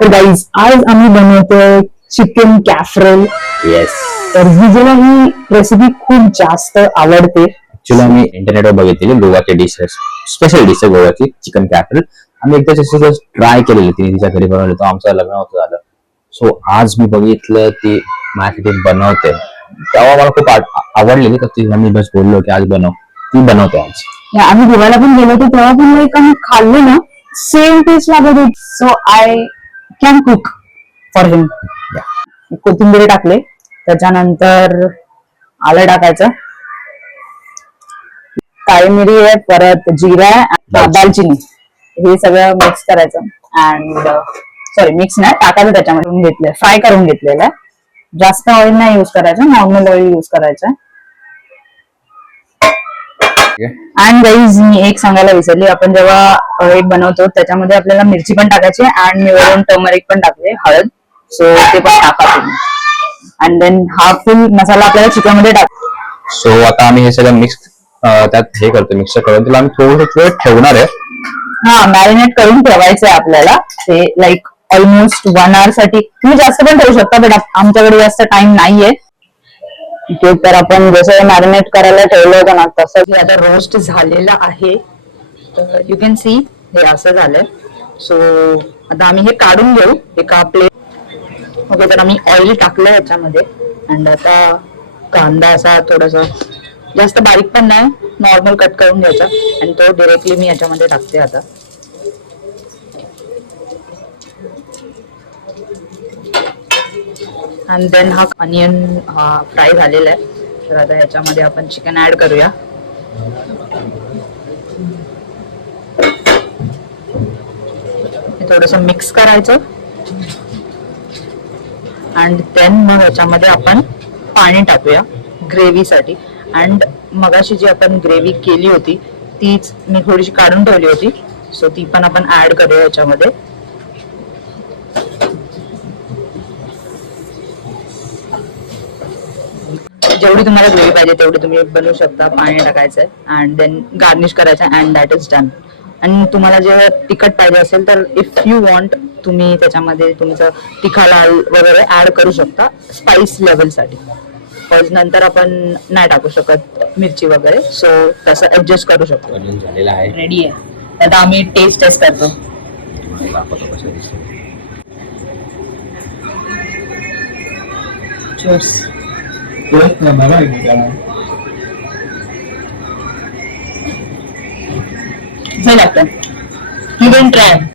तर गाईज आज आम्ही बनवतोय चिकन कॅफरेल. येस. तर विजयला ही रेसिपी खूप जास्त आवडते. ऍक्च्युली आम्ही इंटरनेटवर बघितलेली गोवाची डिश, स्पेशल डिश आहे गोवाची, चिकन कॅफरेल. आम्ही एकदा जसं ट्राय केलेली, तिने तिच्या घरी बनवलं, तर आमचं लग्न होतं झालं. सो आज मी बघितलं ती माझ्यासाठी बनवते, तेव्हा मला खूप आवडलेली. तर ती आम्ही बस बोललो की आज बनव, ती बनवते आज. आम्ही गोव्याला पण गेलो होतो तेव्हा पण लाईक आम्ही खाल्लं ना, सेम टेस्ट लागत होती. So I can cook for him. कोथिंबीर टाकले, त्याच्यानंतर आलं टाकायचं, काळी मिरी आहे, परत जिरा आहे, दालचिनी, हे सगळं मिक्स करायचं. अँड सॉरी मिक्स नाही टाकायचं, त्याच्यामध्ये घेतलं, फ्राय करून घेतलेलं आहे. जास्त ऑइल नाही युज करायचं, नॉर्मल ऑइल युज करायचं. अँड गाईज मी एक सांगायला विसरली, आपण जेव्हा एक बनवतो त्याच्यामध्ये आपल्याला मिरची पण टाकायची, अँड मी वरून टर्मरिक पण टाकले, हळद. सो ते पण टाका तुम्ही. अँड देन हा फुल मसाला आपल्याला चिकन मध्ये टाक. सो आता आम्ही हे सगळं मिक्स त्यात हे करतो, मिक्सर करून तिला आम्ही थोडं ठेवणार आहे. हा, मॅरिनेट करून ठेवायचं आहे आपल्याला ते, लाईक ऑलमोस्ट 1 hour साठी. तुम्ही जास्त पण ठेवू शकता, बट आमच्याकडे जास्त टाइम नाहीये. तर आपण जसं मॅरिनेट करायला ठेवलं होतं ना, तसं आता रोस्ट झालेलं आहे. तर यू कॅन सी हे असं झालंय. सो आता आम्ही हे काढून घेऊ एका प्लेट. ओके, तर आम्ही ऑइल टाकलं याच्यामध्ये. अँड आता कांदा असा थोडासा जास्त बारीक पण नाही, नॉर्मल कट करून घ्यायचा, आणि तो डायरेक्टली मी याच्यामध्ये टाकते आता. आणि देन हा अनियन फ्राय झालेला आहे. तर आता ह्याच्यामध्ये आपण चिकन ऍड करूया. थोडस मिक्स करायचं, अँड देन मग ह्याच्यामध्ये आपण पाणी टाकूया ग्रेव्हीसाठी. अँड मगाशी जी आपण ग्रेव्ही केली होती तीच मी थोडीशी काढून ठेवली होती, सो ती पण आपण ऍड करूया याच्यामध्ये. जेवढी तुम्हाला ग्रेव्ही पाहिजे तेवढी तुम्ही बनवू शकता. पाणी टाकायचंय, अँड देन गार्निश करायचं, अँड दॅट इज डन. आणि तुम्हाला जे तिखट पाहिजे असेल तर इफ यू वॉन्ट, तुम्ही त्याच्यामध्ये तुमचं तिखा लाल वगैरे ऍड करू शकता स्पाइस लेवलसाठी. नंतर आपण नाही टाकू शकत मिरची वगैरे, सो तसं ऍडजस्ट करू शकतो. झालेला आहे, रेडी आहे. आता आम्ही टेस्ट करतो. लागतं. You can try.